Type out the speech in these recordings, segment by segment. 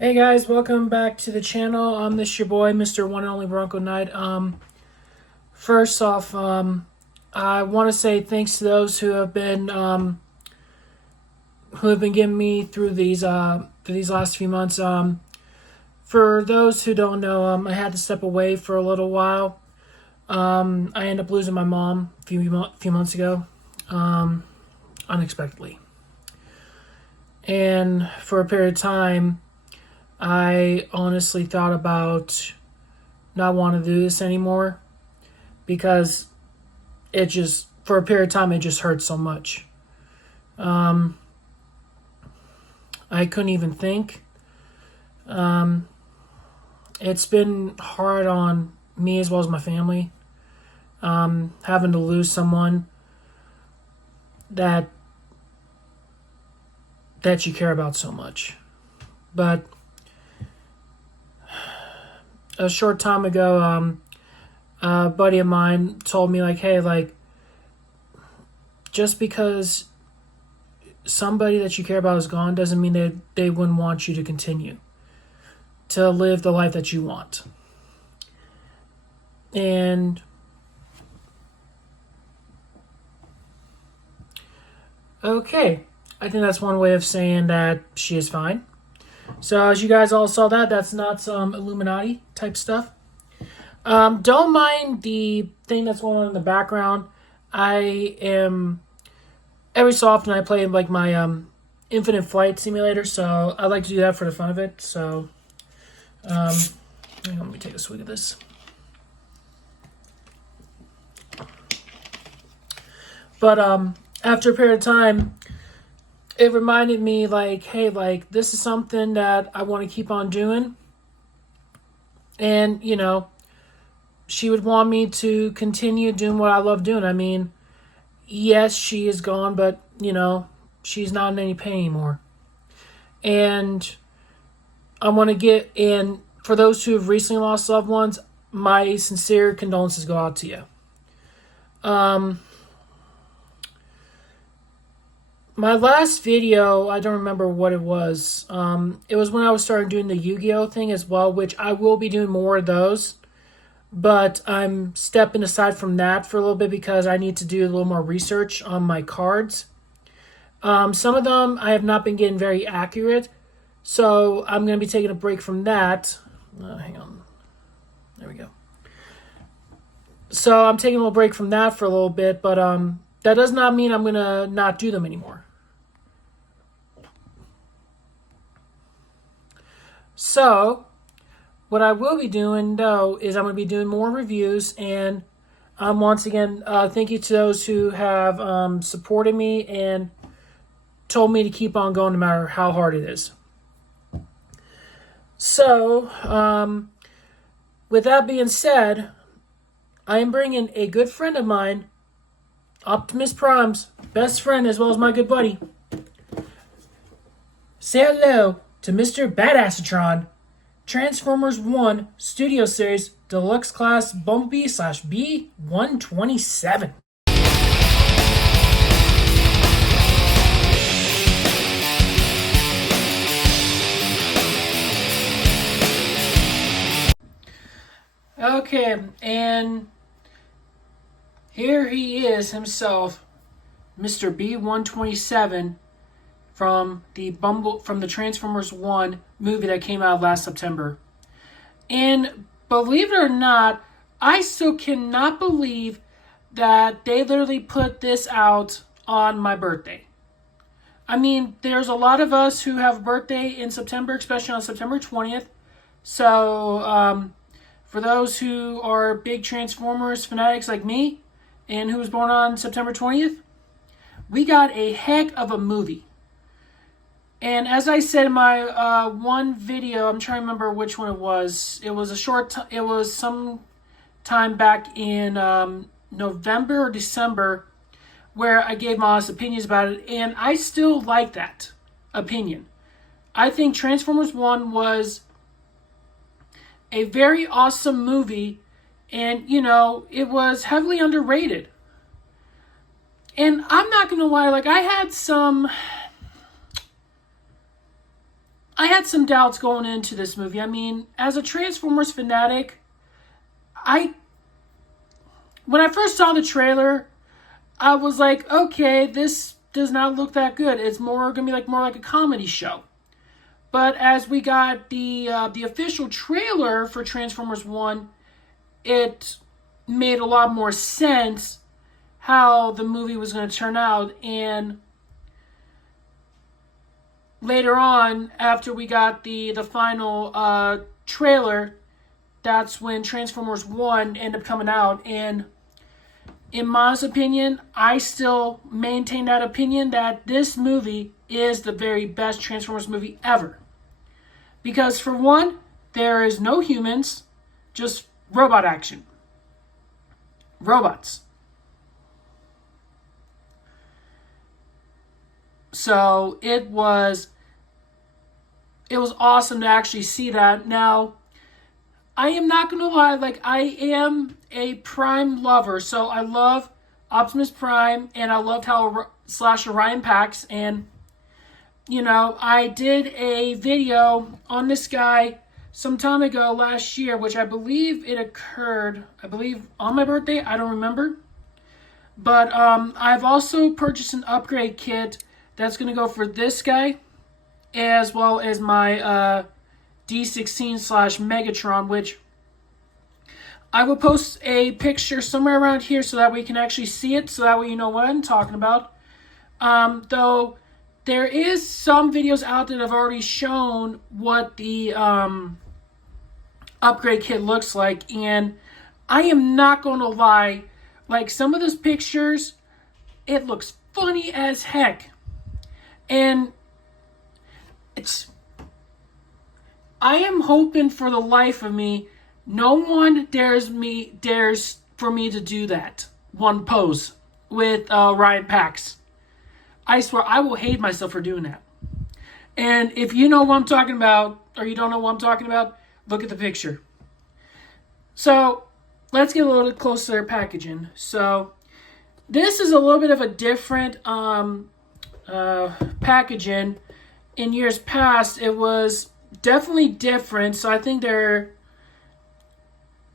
Hey guys, welcome back to the channel. This your boy, Mr. One and Only Bronco Knight. First off, I want to say thanks to those who have been giving me through these last few months. For those who don't know, I had to step away for a little while. I ended up losing my mom a few months ago, unexpectedly, and for a period of time, I honestly thought about not wanting to do this anymore because for a period of time, it just hurt so much. Um, I couldn't even think. Um, it's been hard on me as well as my family, having to lose someone that you care about so much. But a short time ago, a buddy of mine told me, like, hey, like, just because somebody that you care about is gone doesn't mean that they wouldn't want you to continue to live the life that you want. And okay, I think that's one way of saying that she is fine. So as you guys all saw, that's not some Illuminati type stuff. Don't mind the thing that's going on in the background. I am every so often I play like my infinite flight simulator, so I like to do that for the fun of it. So let me take a swig of this. But after a period of time, it reminded me, like, hey, like, this is something that I want to keep on doing. And, she would want me to continue doing what I love doing. I mean, yes, she is gone, but, she's not in any pain anymore. And and for those who have recently lost loved ones, my sincere condolences go out to you. My last video, I don't remember what it was. It was when I was starting doing the Yu-Gi-Oh thing as well, which I will be doing more of those. But I'm stepping aside from that for a little bit because I need to do a little more research on my cards. Some of them I have not been getting very accurate, so I'm going to be taking a break from that. Hang on. There we go. So I'm taking a little break from that for a little bit, but that does not mean I'm going to not do them anymore. So, what I will be doing, though, is I'm going to be doing more reviews. And once again, thank you to those who have supported me and told me to keep on going no matter how hard it is. So, with that being said, I am bringing a good friend of mine, Optimus Prime's best friend as well as my good buddy. Say hello to Mr. Badassatron, Transformers 1 Studio Series Deluxe Class Bumblebee / b127. Okay, and here he is himself, Mr. B127 from the Transformers 1 movie that came out last September. And believe it or not, I still cannot believe that they literally put this out on my birthday. I mean, there's a lot of us who have a birthday in September, especially on September 20th. So, for those who are big Transformers fanatics like me, and who was born on September 20th, we got a heck of a movie. And as I said in my one video, I'm trying to remember which one it was. It was it was some time back in November or December, where I gave my honest opinions about it, and I still like that opinion. I think Transformers 1 was a very awesome movie, and, it was heavily underrated. And I'm not going to lie, like, I had some I had some doubts going into this movie. I mean, as a Transformers fanatic, when I first saw the trailer, I was like, okay, this does not look that good. It's more gonna be like more like a comedy show. But as we got the official trailer for Transformers 1, it made a lot more sense how the movie was going to turn out. And later on, after we got the final trailer, that's when Transformers 1 ended up coming out. And in my opinion, I still maintain that opinion that this movie is the very best Transformers movie ever. Because for one, there is no humans, just robot action. Robots. So it was awesome to actually see that. Now, I am not going to lie, like, I am a Prime lover, so I love Optimus Prime, and I loved how / Orion Pax, and, you know, I did a video on this guy some time ago last year, which I believe it occurred, on my birthday, I don't remember, but I've also purchased an upgrade kit that's going to go for this guy, as well as my D16 / Megatron, which I will post a picture somewhere around here so that we can actually see it, so that way you know what I'm talking about. Though there is some videos out there that have already shown what the upgrade kit looks like, and I am not going to lie, like some of those pictures, it looks funny as heck, and I am hoping for the life of me, no one dares for me to do that one pose with Orion Pax. I swear I will hate myself for doing that. And if you know what I'm talking about, or you don't know what I'm talking about, look at the picture. So let's get a little closer to their packaging. So this is a little bit of a different packaging. In years past, it was definitely different. So I think they're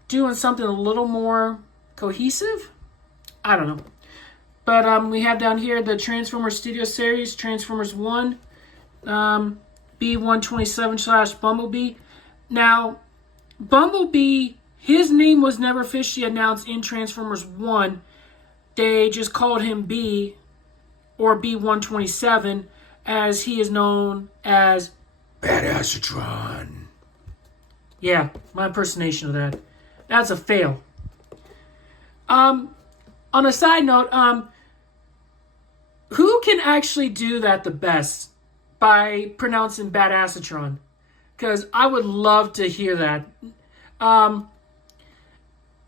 doing something a little more cohesive. I don't know. But we have down here the Transformers Studio Series, Transformers 1, b127 / Bumblebee. Now, Bumblebee, his name was never officially announced in Transformers 1. They just called him B, or b127, as he is known as Badassatron. Yeah, my impersonation of that. That's a fail. On a side note, who can actually do that the best by pronouncing Badassatron? Because I would love to hear that.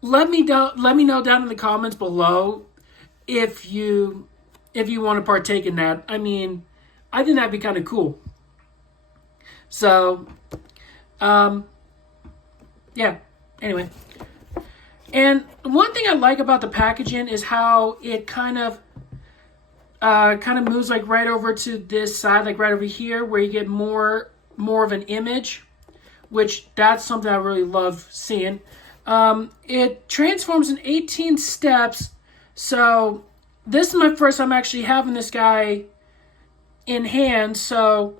Let me know down in the comments below if you want to partake in that. I mean, I think that'd be kind of cool. So, yeah. Anyway. And one thing I like about the packaging is how it kind of moves like right over to this side, like right over here, where you get more of an image, which that's something I really love seeing. It transforms in 18 steps. So this is my first time actually having this guy in hand. So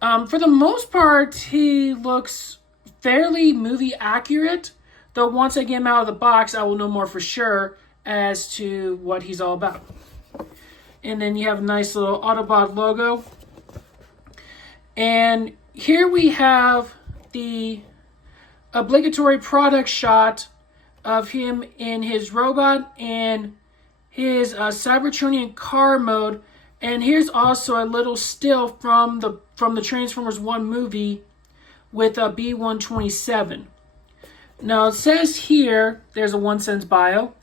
for the most part, he looks fairly movie accurate. Though once I get him out of the box, I will know more for sure as to what he's all about. And then you have a nice little Autobot logo. And here we have the obligatory product shot of him in his robot and his Cybertronian car mode. And here's also a little still from the Transformers 1 movie with a b127. Now, it says here, there's a 1-sentence bio.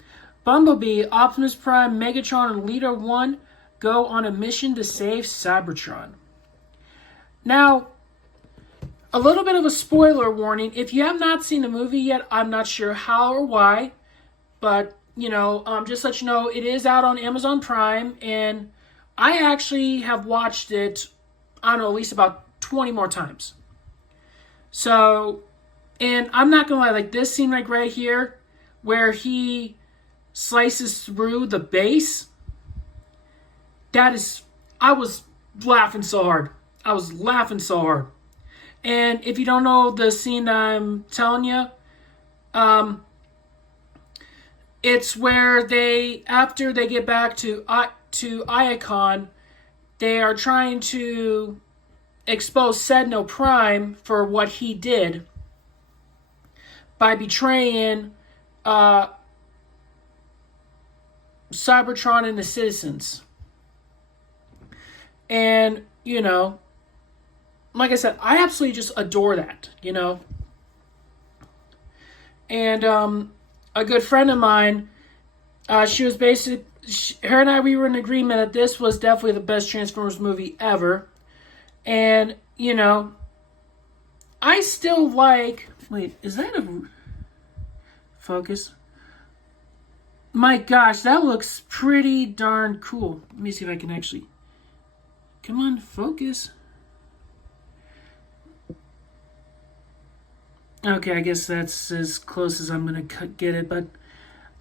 Bumblebee, Optimus Prime, Megatron, and Leader 1 go on a mission to save Cybertron. Now, a little bit of a spoiler warning. If you have not seen the movie yet, I'm not sure how or why. But, you know, just to let you know, it is out on Amazon Prime. And I actually have watched it, I don't know, at least about 20 more times. So, and I'm not gonna lie, like this scene like right here, where he slices through the base, that is, I was laughing so hard. I was laughing so hard. And if you don't know the scene that I'm telling you, it's where they, after they get back to Iacon, they are trying to expose Sedno Prime for what he did by betraying Cybertron and the citizens. And, you know, like I said, I absolutely just adore that, you know. And a good friend of mine, she was basically, her and I, we were in agreement that this was definitely the best Transformers movie ever. And, you know, I still like, wait, is that a focus? My gosh, that looks pretty darn cool. Let me see if I can actually, come on, focus. Okay, I guess that's as close as I'm gonna get it. But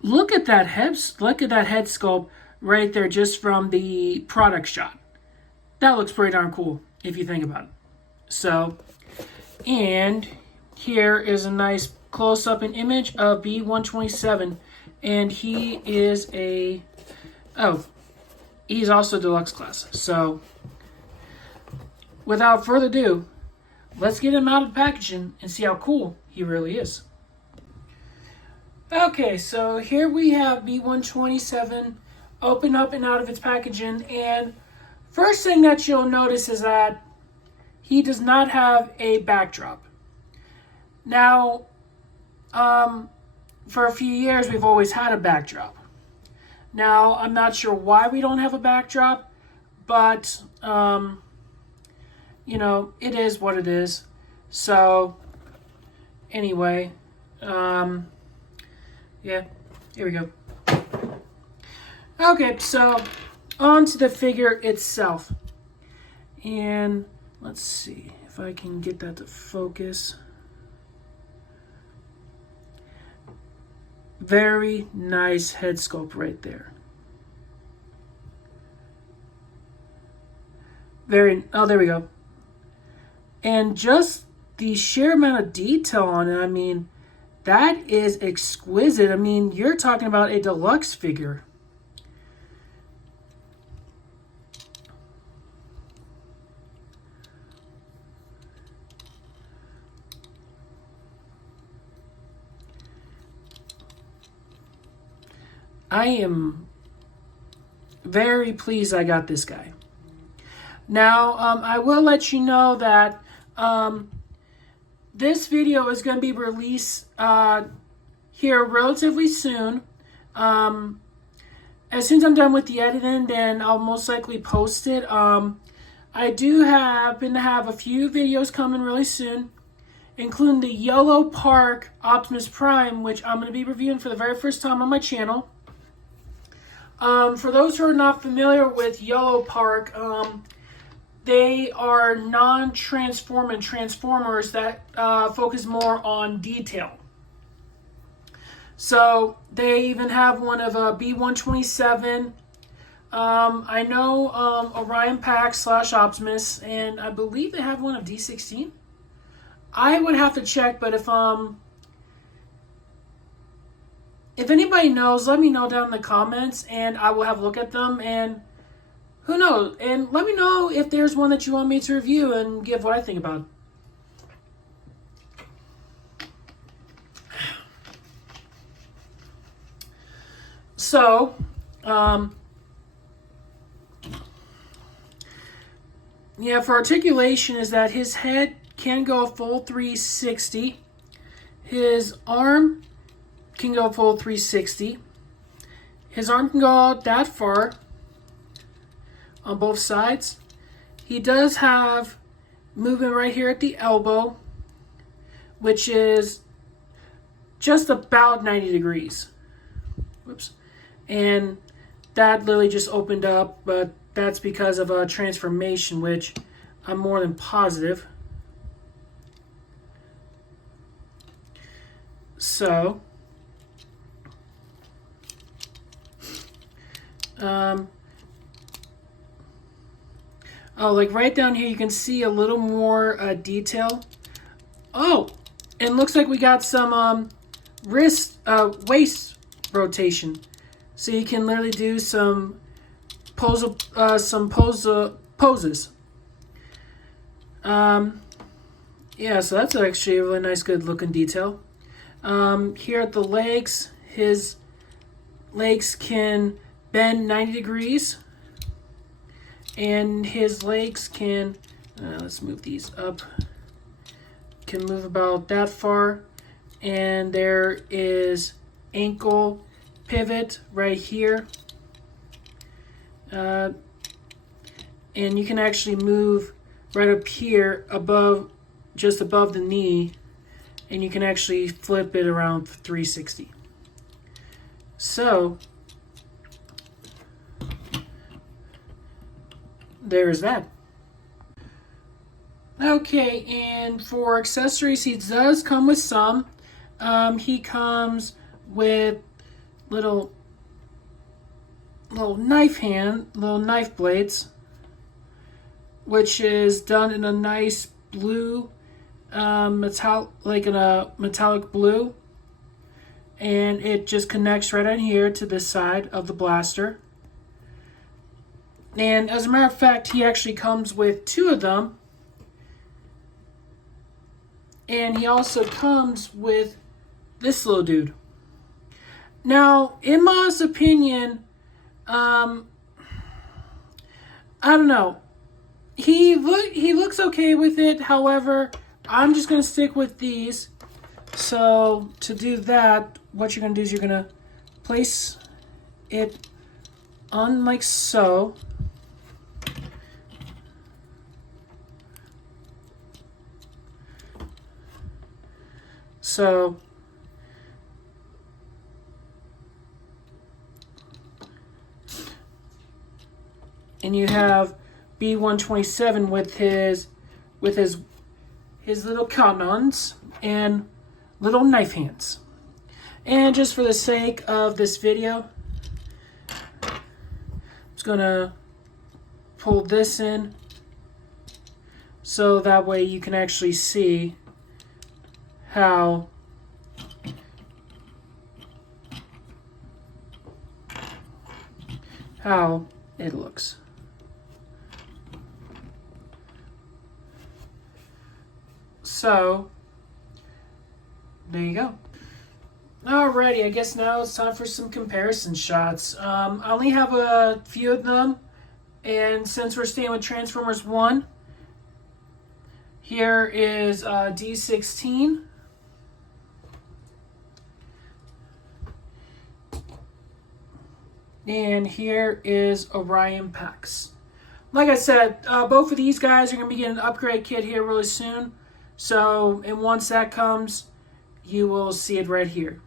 look at that head sculpt right there, just from the product shot. That looks pretty darn cool if you think about it. So, and here is a nice close-up and image of B127, and he is he's also deluxe class. So, without further ado, let's get him out of the packaging and see how cool he really is. Okay, so here we have B127 open up and out of its packaging, and first thing that you'll notice is that he does not have a backdrop. Now, for a few years we've always had a backdrop. Now, I'm not sure why we don't have a backdrop, but you know, it is what it is. So, anyway, yeah, here we go. Okay, so on to the figure itself. And let's see if I can get that to focus. Very nice head sculpt right there. Oh, there we go. And just the sheer amount of detail on it, I mean, that is exquisite. I mean, you're talking about a deluxe figure. I am very pleased I got this guy. Now, I will let you know that this video is going to be released here relatively soon. As soon as I'm done with the editing, then I'll most likely post it. I do happen to have a few videos coming really soon, including the Yellow Park Optimus Prime, which I'm going to be reviewing for the very first time on my channel. For those who are not familiar with Yellow Park, they are non-transforming Transformers that focus more on detail. So they even have one of B127. I know Orion Pack / Optimus, and I believe they have one of D16. I would have to check, but if anybody knows, let me know down in the comments, and I will have a look at them, and who knows? And let me know if there's one that you want me to review and give what I think about it. So, yeah, for articulation is that his head can go full 360. His arm can go full 360. His arm can go out that far on both sides. He does have movement right here at the elbow, which is just about 90 degrees. Whoops. And that literally just opened up, but that's because of a transformation, which I'm more than positive. So, oh, like right down here, you can see a little more detail. Oh, and looks like we got some waist rotation. So you can literally do some poses. Yeah, so that's actually a really nice, good looking detail. Here at the legs, his legs can bend 90 degrees. And his legs can, let's move these up, can move about that far. And there is ankle pivot right here. And you can actually move right up here above, just above the knee, and you can actually flip it around 360. So there's that. Okay, and for accessories, he does come with some. He comes with little knife blades, which is done in a nice blue, metallic blue, and it just connects right on here to this side of the blaster. And as a matter of fact, he actually comes with 2 of them. And he also comes with this little dude. Now, in my opinion, I don't know. He looks okay with it. However, I'm just going to stick with these. So to do that, what you're going to do is you're going to place it on like so. So and you have b127 with his little cannons and little knife hands. And just for the sake of this video, I'm just gonna pull this in so that way you can actually see how it looks. So there you go. Alrighty, I guess now it's time for some comparison shots. I only have a few of them, and since we're staying with Transformers 1, here is D16. And here is Orion packs. Like I said, both of these guys are going to be getting an upgrade kit here really soon. So, and once that comes, you will see it right here.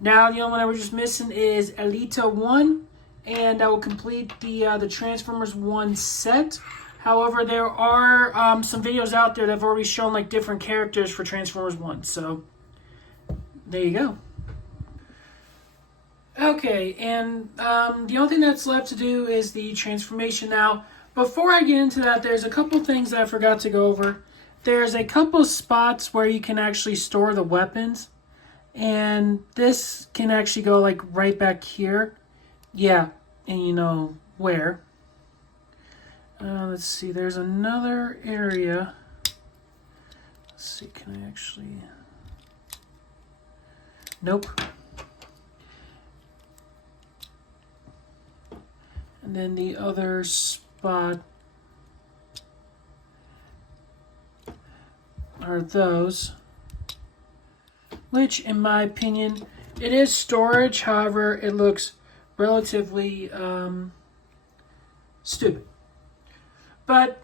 Now, the only one that we're just missing is Elita 1, and that will complete the Transformers 1 set. However, there are some videos out there that have already shown like different characters for Transformers 1. So, there you go. Okay, and the only thing that's left to do is the transformation. Now, before I get into that, there's a couple things that I forgot to go over. There's a couple spots where you can actually store the weapons, and this can actually go like right back here. Yeah, and you know where. Let's see, there's another area. Let's see, can I actually... Nope. And then the other spot are those, which in my opinion, it is storage. However, it looks relatively stupid. But,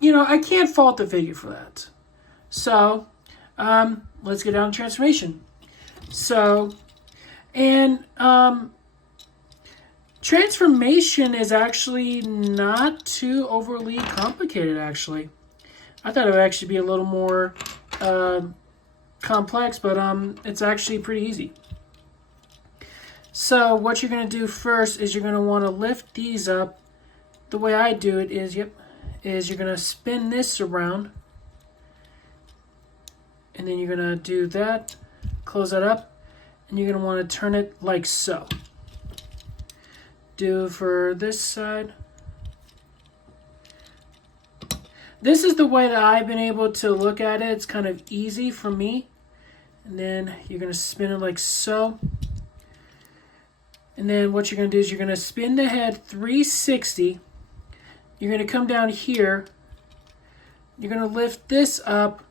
you know, I can't fault the video for that. So, let's get down to transformation. So, and transformation is actually not too overly complicated, actually. I thought it would actually be a little more complex, but it's actually pretty easy. So what you're going to do first is you're going to want to lift these up. The way I do it is, is you're going to spin this around. And then you're going to do that, close that up, and you're going to want to turn it like so. Do for this side. This is the way that I've been able to look at it. It's kind of easy for me. And then you're going to spin it like so. And then what you're going to do is you're going to spin the head 360. You're going to come down here. You're going to lift this up.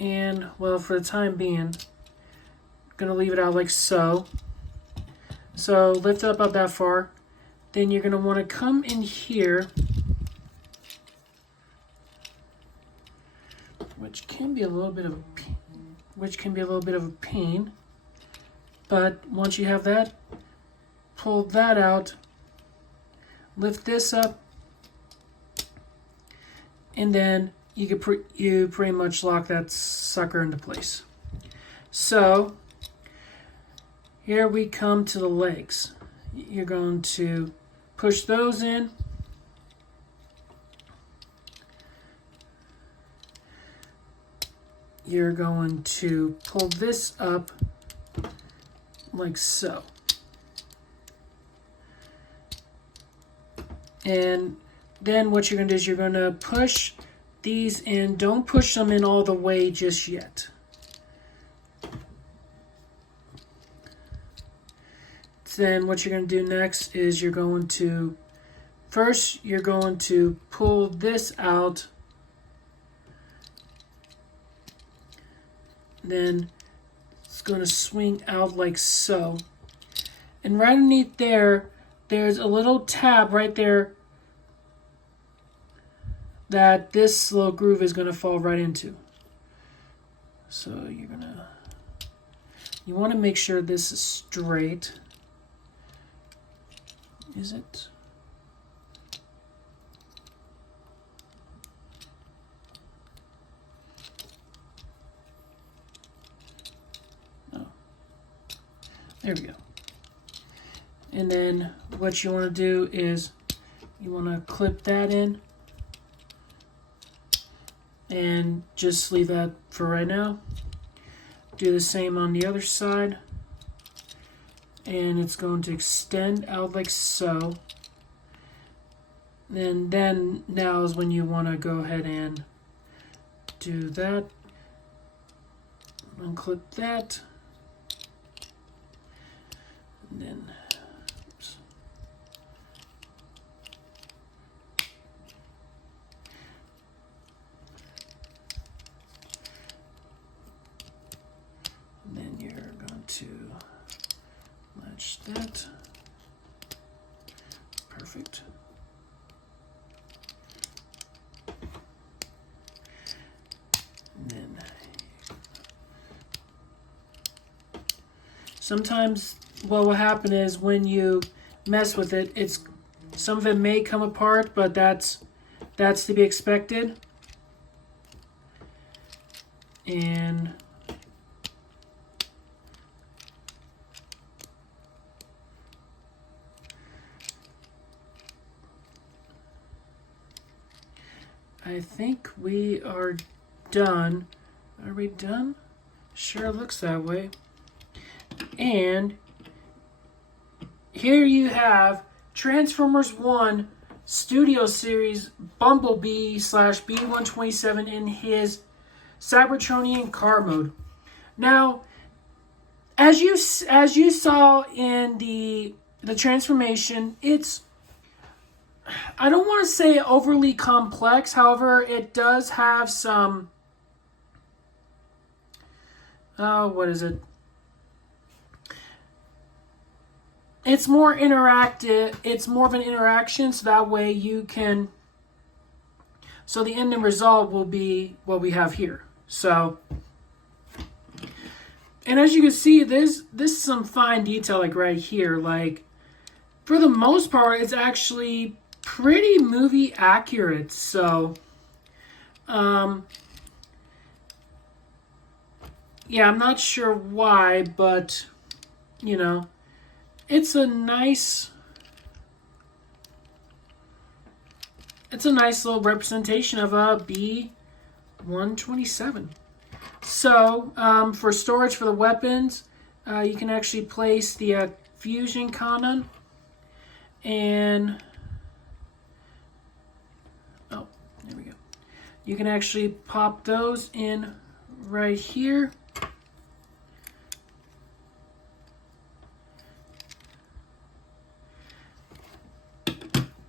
And, well, for the time being, I'm going to leave it out like so. So lift up about that far. Then you're going to want to come in here, which can be a little bit of a pain. But once you have that, pull that out, lift this up, and then you pretty much lock that sucker into place. So here we come to the legs. You're going to push those in. You're going to pull this up like so. And then what you're going to do is you're going to push these in. Don't push them in all the way just yet. Then what you're going to do next is you're going to pull this out. Then it's going to swing out like so. And right underneath there, there's a little tab right there that this little groove is going to fall right into. So you want to make sure this is straight. Is it? Oh. There we go. And then what you want to do is you want to clip that in and just leave that for right now. Do the same on the other side. And it's going to extend out like so. And then now is when you want to go ahead and do that. Unclip that. And then, oops. And then you're going to match that. Perfect. And then sometimes what will happen is when you mess with it, some of it may come apart, but that's to be expected. And I think we are done. Are we done? Sure looks that way. And here you have Transformers 1 Studio Series Bumblebee / B127 in his Cybertronian car mode. Now, as you saw in the transformation, it's, I don't want to say overly complex. However, it does have some, what is it? It's more interactive. It's more of an interaction, so that way you can, so the ending result will be what we have here. So, and as you can see, this is some fine detail, like right here. Like, for the most part, it's actually pretty movie accurate. So, Yeah, I'm not sure why, but, you know, it's a nice little representation of a B127. So, for storage for the weapons, you can actually place the fusion cannon and oh, there we go. You can actually pop those in right here.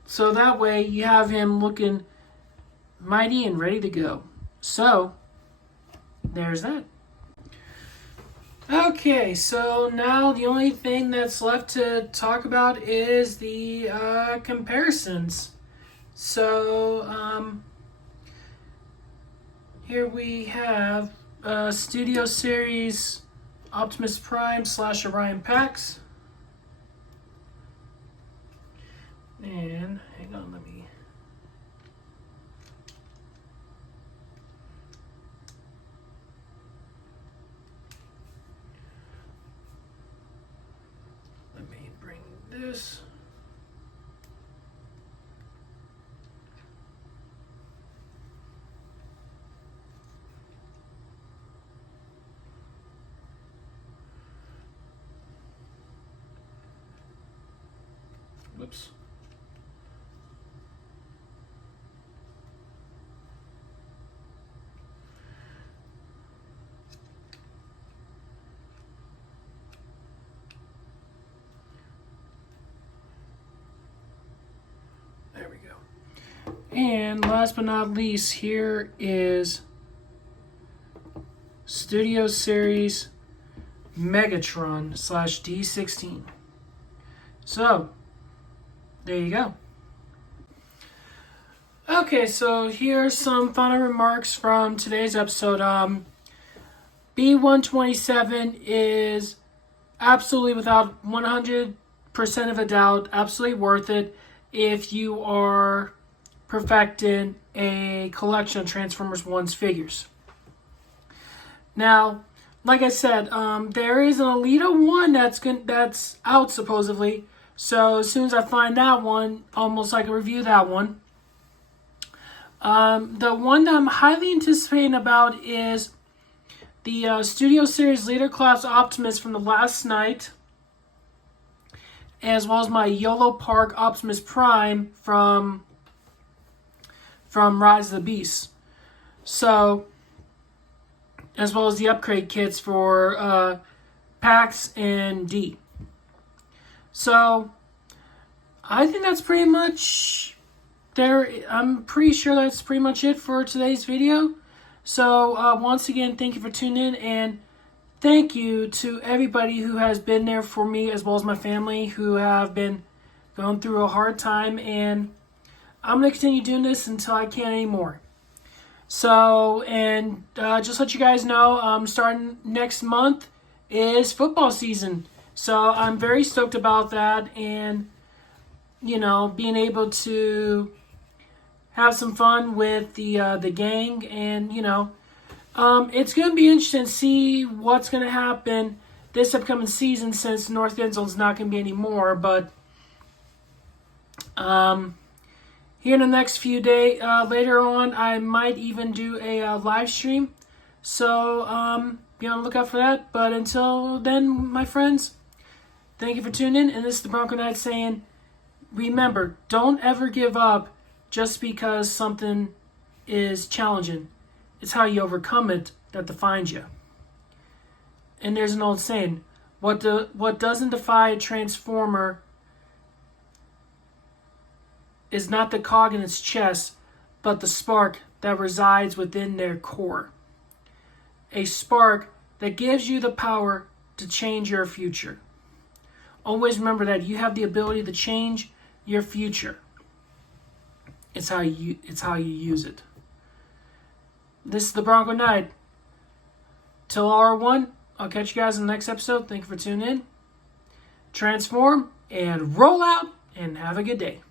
So that way you have him looking mighty and ready to go. So, there's that. Okay, so now the only thing that's left to talk about is the comparisons. So, here we have Studio Series Optimus Prime / Orion packs. And hang on, let me. Let me bring this. Whoops. There we go. And last but not least, here is Studio Series Megatron / D16. So, there you go. Okay, so here's some final remarks from today's episode. B127 is absolutely, without 100% of a doubt, absolutely worth it if you are perfecting a collection of Transformers 1's figures. Now, like I said, there is an Alita 1 that's out supposedly. So as soon as I find that one, almost I can review that one. The one that I'm highly anticipating about is the Studio Series Leader Class Optimus from the last night, as well as my YOLO Park Optimus Prime from Rise of the Beast. So, as well as the upgrade kits for Pax and D. So, I think that's pretty much there. I'm pretty sure that's pretty much it for today's video. So, once again, thank you for tuning in, and thank you to everybody who has been there for me, as well as my family, who have been going through a hard time, and I'm going to continue doing this until I can't anymore. So, and just let you guys know, starting next month is football season. So I'm very stoked about that, and, you know, being able to have some fun with the gang, and, you know, it's going to be interesting to see what's going to happen this upcoming season, since North End Zone's not going to be anymore. But here in the next few days, later on, I might even do a live stream. So be on the lookout for that. But until then, my friends, thank you for tuning in. And this is the Bronco Knight saying, remember, don't ever give up just because something is challenging. It's how you overcome it that defines you. And there's an old saying, what doesn't defy a transformer is not the cog in its chest, but the spark that resides within their core. A spark that gives you the power to change your future. Always remember that you have the ability to change your future. It's how you use it. This is the Bronco Knight. Till R1, I'll catch you guys in the next episode. Thank you for tuning in. Transform and roll out, and have a good day.